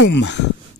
Boom!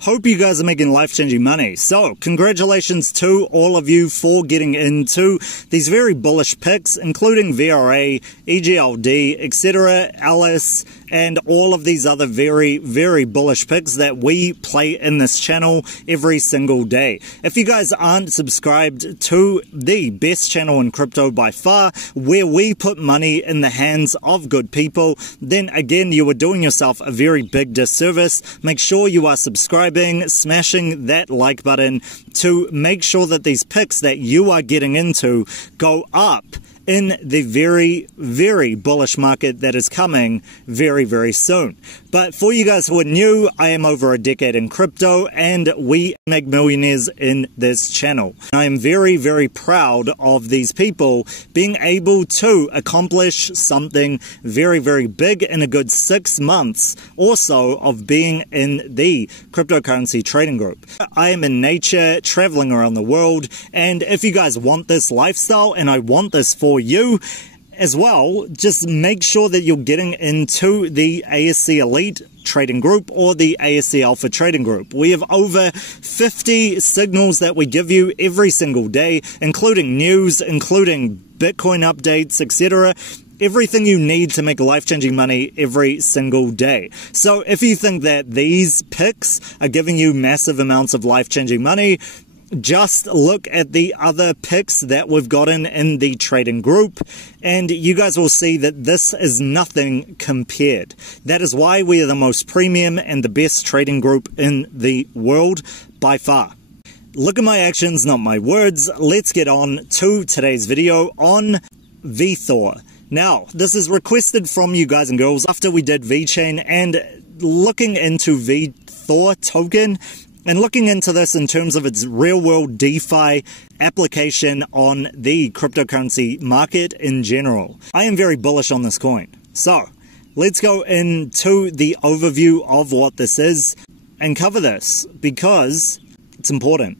Hope you guys are making life-changing money. So, congratulations to all of you for getting into these very bullish picks, including VRA, EGLD, etc., Alice, and all of these other very, very bullish picks that we play in this channel every single day. If you guys aren't subscribed to the best channel in crypto by far, where we put money in the hands of good people, then again, you are doing yourself a very big disservice. Make sure you are subscribing, smashing that like button to make sure that these picks that you are getting into go up in the very, very bullish market that is coming very, very soon. But for you guys who are new, I am over a decade in crypto and we make millionaires in this channel. I am very, very proud of these people being able to accomplish something very, very big in a good 6 months or so of being in the cryptocurrency trading group. I am in nature, traveling around the world, and if you guys want this lifestyle, and I want this for you as well, just make sure that you're getting into the ASC Elite trading group or the ASC Alpha trading group. We have over 50 signals that we give you every single day, including news, including Bitcoin updates, etc. Everything you need to make life-changing money every single day. So if you think that these picks are giving you massive amounts of life-changing money, just look at the other picks that we've gotten in the trading group, and you guys will see that this is nothing compared. That is why we are the most premium and the best trading group in the world by far. Look at my actions, not my words. Let's get on to today's video on VEThor. Now, this is requested from you guys and girls after we did VeChain and looking into VEThor token, and looking into this in terms of its real-world DeFi application on the cryptocurrency market in general. I am very bullish on this coin. So, let's go into the overview of what this is and cover this because it's important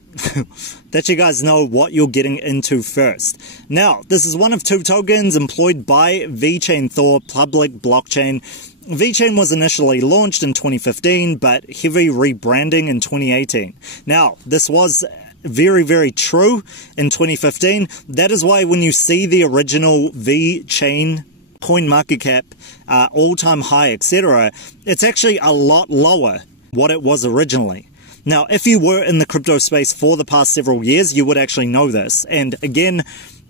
that you guys know what you're getting into first. Now, this is one of two tokens employed by VeChain public blockchain. VeChain was initially launched in 2015, but heavy rebranding in 2018. Now, this was very, very true in 2015. That is why when you see the original VeChain coin market cap, all-time high, etc., it's actually a lot lower what it was originally. Now, if you were in the crypto space for the past several years, you would actually know this. And again,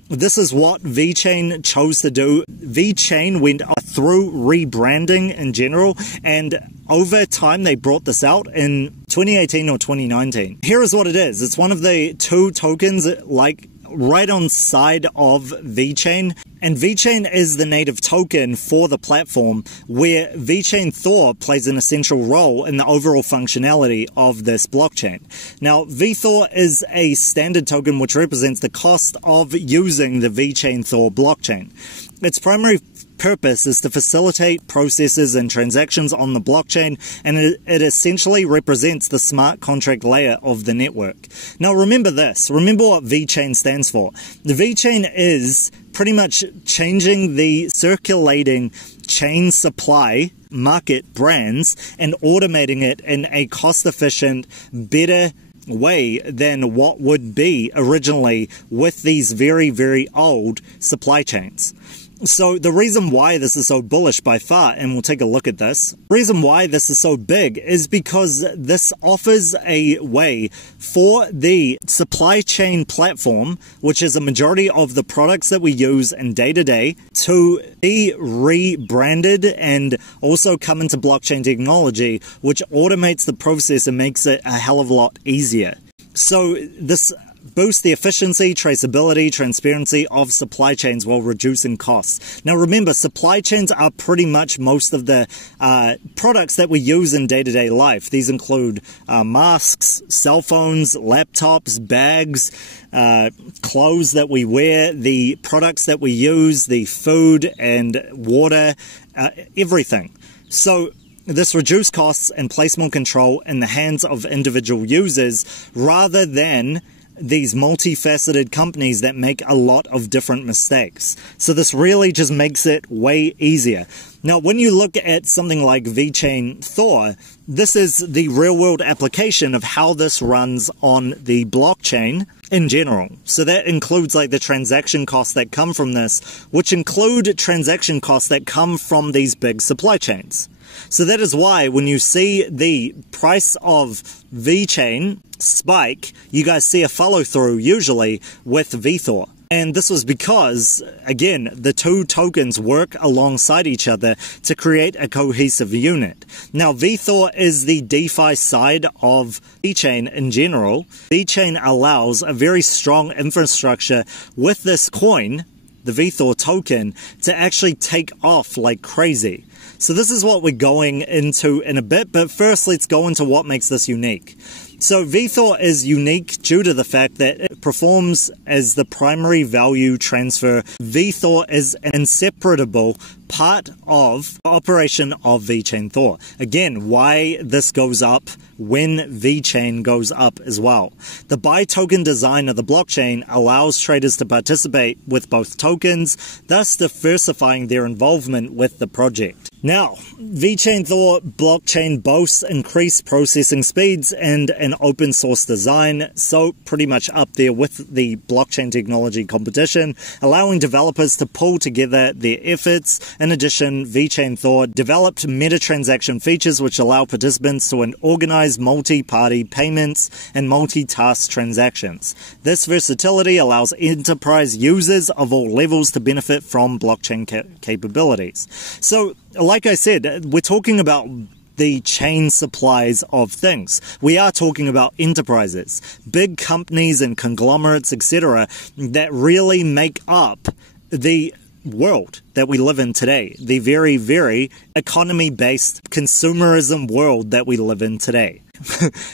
this is what VeChain chose to do. VeChain went through rebranding in general, and over time they brought this out in 2018 or 2019. Here is what it is. It's one of the two tokens like right on side of VeChain, and VeChain is the native token for the platform where VeChainThor plays an essential role in the overall functionality of this blockchain. Now, VEThor is a standard token which represents the cost of using the VeChainThor blockchain. Its primary purpose is to facilitate processes and transactions on the blockchain, and it essentially represents the smart contract layer of the network. Now remember this, remember what VeChain stands for. The VeChain is pretty much changing the circulating chain supply market brands and automating it in a cost-efficient, better way than what would be originally with these very, very old supply chains. So the reason why this is so bullish by far, and we'll take a look at this, the reason why this is so big is because this offers a way for the supply chain platform, which is a majority of the products that we use in day-to-day, to be rebranded and also come into blockchain technology, which automates the process and makes it a hell of a lot easier. So this boost the efficiency, traceability, transparency of supply chains while reducing costs. Now remember, supply chains are pretty much most of the products that we use in day-to-day life. These include masks, cell phones, laptops, bags, clothes that we wear, the products that we use, the food and water, everything. So this reduces costs and place more control in the hands of individual users rather than these multifaceted companies that make a lot of different mistakes. So this really just makes it way easier. Now, when you look at something like VTHO, this is the real-world application of how this runs on the blockchain in general. So that includes like the transaction costs that come from this, which include transaction costs that come from these big supply chains. So that is why when you see the price of VeChain spike, you guys see a follow-through usually with VEThor. And this was because, again, the two tokens work alongside each other to create a cohesive unit. Now, VEThor is the DeFi side of VeChain in general. VeChain allows a very strong infrastructure with this coin, the VEThor token, to actually take off like crazy. So this is what we're going into in a bit, but first let's go into what makes this unique. So VEThor is unique due to the fact that it performs as the primary value transfer. VEThor is an inseparable part of the operation of VeChain Thor. Again, why this goes up when VeChain goes up as well. The buy token design of the blockchain allows traders to participate with both tokens, thus diversifying their involvement with the project. Now, VeChain Thor blockchain boasts increased processing speeds and an open source design, so pretty much up there with the blockchain technology competition, allowing developers to pull together their efforts. In addition, VeChain Thor developed meta-transaction features which allow participants to organize multi-party payments and multitask transactions. This versatility allows enterprise users of all levels to benefit from blockchain capabilities. So, like I said, we're talking about the chain supplies of things. We are talking about enterprises, big companies and conglomerates, etc., that really make up the world that we live in today, the very, very economy-based consumerism world that we live in today.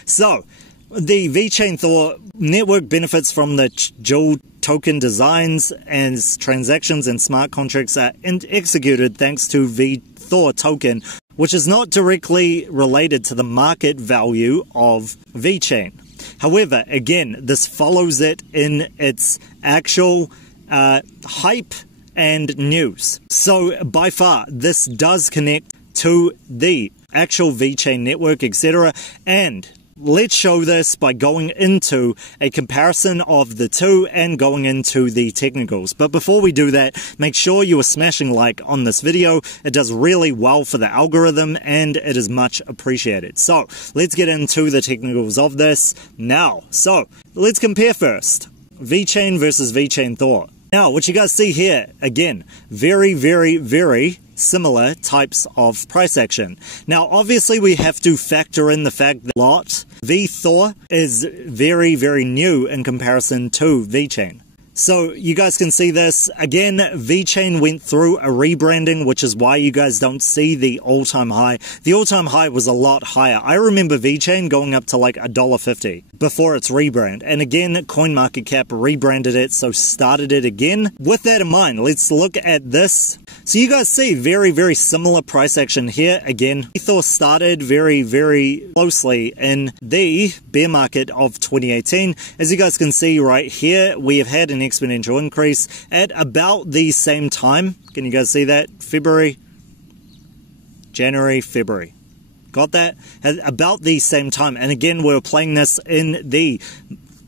So, the VeChain Thor network benefits from the dual token designs, as transactions and smart contracts are executed thanks to VEThor token, which is not directly related to the market value of VeChain. However, again, this follows it in its actual hype and news. So by far, this does connect to the actual VeChain network, etc. And let's show this by going into a comparison of the two and going into the technicals. But before we do that, make sure you are smashing like on this video. It does really well for the algorithm and it is much appreciated. So let's get into the technicals of this now. So let's compare first VeChain versus VeChain Thor. Now, what you guys see here, again, very, very, very similar types of price action. Now, obviously, we have to factor in the fact that VEThor is very, very new in comparison to VeChain. So you guys can see this. Again, VeChain went through a rebranding, which is why you guys don't see the all-time high. The all-time high was a lot higher. I remember VeChain going up to like $1.50 before its rebrand. And again, CoinMarketCap rebranded it, so started it again. With that in mind, let's look at this. So you guys see very, very similar price action here. Again, VEThor started very, very closely in the bear market of 2018. As you guys can see right here, we have had an exponential increase at about the same time. Can you guys see that? January, February. Got that? At about the same time. And again, we're playing this in the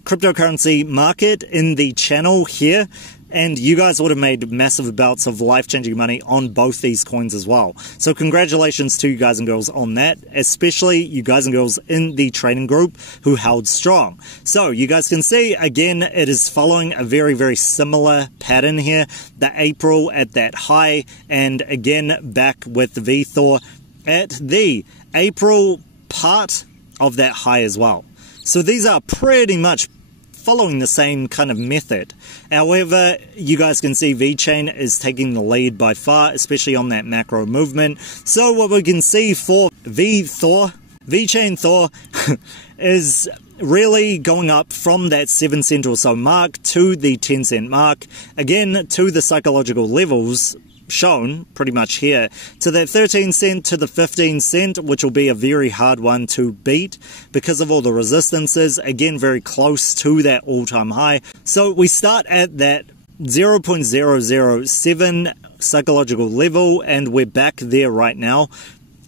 cryptocurrency market in the channel here. And you guys would have made massive amounts of life-changing money on both these coins as well. So congratulations to you guys and girls on that, especially you guys and girls in the trading group who held strong. So you guys can see, again, it is following a very, very similar pattern here. The April at that high, and again, back with the VEThor at the April part of that high as well. So these are pretty much following the same kind of method. However, you guys can see VeChain is taking the lead by far, especially on that macro movement. So what we can see for VeChain Thor is really going up from that 7 cent or so mark to the 10 cent mark, again to the psychological levels shown pretty much here, to that 13 cent to the 15 cent, which will be a very hard one to beat because of all the resistances. Again, very close to that all-time high. So we start at that 0.007 psychological level, and we're back there right now.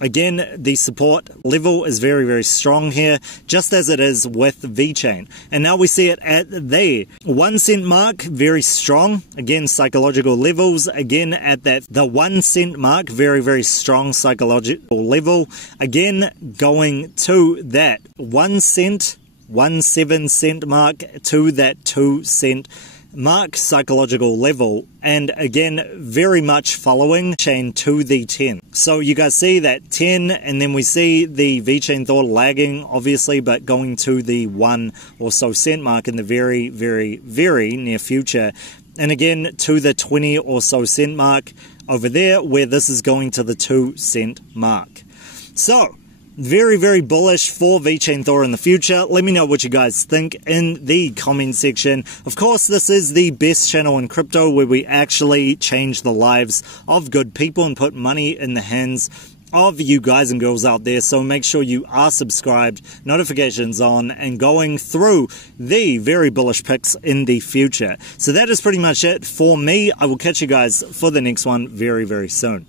Again, the support level is very, very strong here, just as it is with VeChain. And now we see it at the 1 cent mark, very strong. Again, psychological levels, again at that the 1 cent mark, very, very strong psychological level. Again, going to that 1 cent, 1.7 cent mark to that 2 cent mark psychological level, and again very much following chain to the 10. So you guys see that 10, and then we see the VeChain Thor lagging obviously, but going to the 1 or so cent mark in the very, very, very near future, and again to the 20 or so cent mark over there, where this is going to the 2 cent mark. So very, very bullish for VeChain Thor in the future. Let me know what you guys think in the comment section. Of course, this is the best channel in crypto where we actually change the lives of good people and put money in the hands of you guys and girls out there. So make sure you are subscribed, notifications on, and going through the very bullish picks in the future. So that is pretty much it for me. I will catch you guys for the next one very, very soon.